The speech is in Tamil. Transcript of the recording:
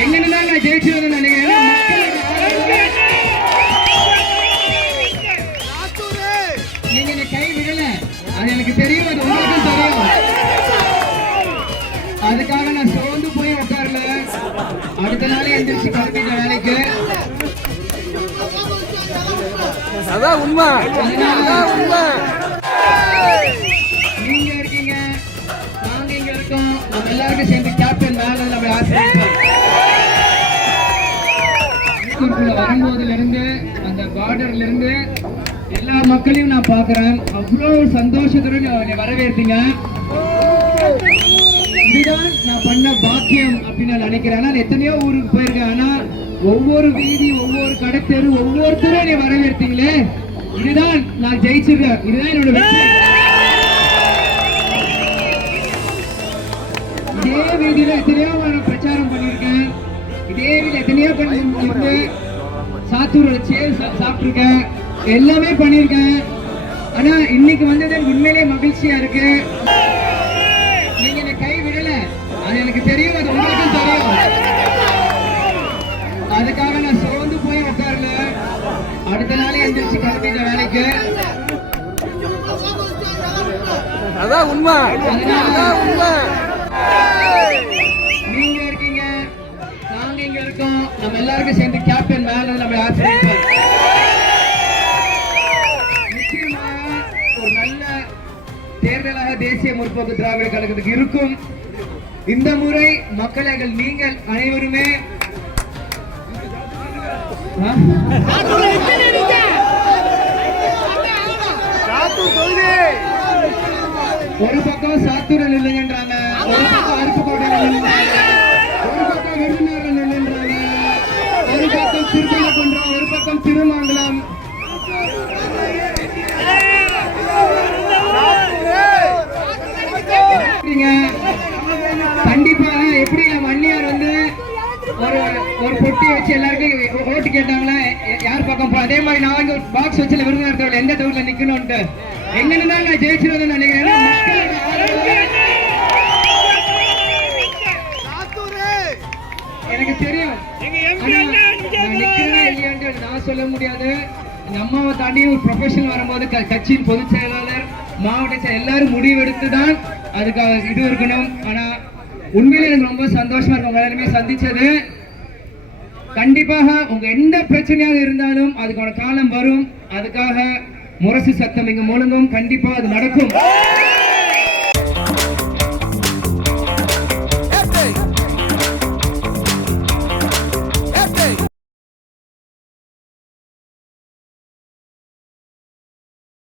எங்கன்னு தான் நான் ஜெயிச்சிருவேன்னு நினைக்கிறேன். நீங்க என்ன கை விடல, அது எனக்கு தெரியும், அது உங்களுக்கும் தெரியும். அதுக்காக நான் சோர்ந்து போய் உட்காரல. அடுத்த நாள் எந்திரிச்சு கிளம்பிட்ட வேலைக்கு. அதான் உண்மை. நீங்க இருக்கீங்க, நாங்க இங்க இருக்கோம். நம்ம எல்லாருக்கும் சேர்ந்து கேப்டன் மேல நம்ம ஆசீர்வதிப்போம். வரும்போதுல இருந்து அந்த பார்டர்ல இருந்து எல்லா மக்களையும் நான் பாக்குறேன். அவ்வளவு சந்தோஷத்துடன் வரவேற்பீங்க. இதுதான் நான் பண்ண பாக்கியம் அப்படின்னு நான் நினைக்கிறேன். நான் எத்தனையோ ஊருக்கு போயிருக்கேன். ஆனா ஒவ்வொரு வீதி, ஒவ்வொரு கடத்தெரு, ஒவ்வொருத்தரும் என்னை வரவேற்பீங்களே, இதுதான் நான் ஜெயிச்சிருக்கேன். இதுதான் என்னோட வெற்றி. இதே வீதியில எத்தனையோ நான் பிரச்சாரம் பண்ணியிருக்கேன். இதே வீதியில எத்தனையோ பண்ணி சாத்தூரோட சேர் சாப்பிட்டுருக்கேன். எல்லாமே பண்ணியிருக்கேன். ஆனா இன்னைக்கு வந்தது உண்மையிலே மகிழ்ச்சியா இருக்கு. நீங்க என்ன கை விடல, அது எனக்கு தெரியும், அது உங்களுக்கும் தெரியும். அதுக்காக நான் சோர்ந்து போய் உட்காரல. அடுத்த நாள் எந்திரிச்சு கிளம்பிட்ட வேலைக்கு. அதான் உண்மை. நீங்க இருக்கீங்க, நாங்க இங்க இருக்கோம். நம்ம எல்லாருக்கும் சேர்ந்து கேப்டன் மேல நம்ம ஆசீர்வதிப்போம். நிச்சயமா ஒரு நல்ல தேர்தலாக தேசிய முற்போக்கு திராவிட கழகத்துக்கு இருக்கும். இந்த முறை மக்கள் நீங்கள் அனைவருமே ஒரு பக்கம் சாத்தூரில் இல்லைங்கன்றாங்க, ஒரு பக்கம் அருப்புக்கோட்டையில் இல்லைன்றாங்க, ஒரு பக்கம் விருதுநகரில் இல்லைன்றாங்க, ஒரு பக்கம் திருப்பரங்குன்றம், ஒரு பக்கம் திருமங்கலம். கண்டிப்பாக எப்படி நம்ம அண்ணியார் வந்து ஒரு பொட்டி வச்சு எல்லாருக்கும் ஓட்டு கேட்டாங்களா, யார் பக்கம் அதே மாதிரி நான் இங்க பாக்ஸ் வச்சு விருதுநகர் எந்த தொகுதியில் நிக்கணும்ட்டு எங்கன்னு தான் நான் ஜெயிச்சிருவேன்னு நினைக்கிறேன். எனக்கு தெரியும், நான் சொல்ல முடியாது. அம்மாவை தாண்டி ஒரு ப்ரொஃபஷனல் வரும்போது கட்சியின் பொதுச் செயலாளர், மாவட்ட செயலர் எல்லாரும் முடிவெடுத்து தான் அதுக்காக இது இருக்கணும். ஆனா உண்மையில எனக்கு ரொம்ப சந்தோஷமா இருக்கும் உங்க எல்லாருமே சந்திச்சது. கண்டிப்பாக உங்க எந்த பிரச்சனையாக இருந்தாலும் அதுக்கான காலம் வரும். அதுக்காக முரசு சத்தம் இங்க முழங்கும். கண்டிப்பா அது நடக்கும்.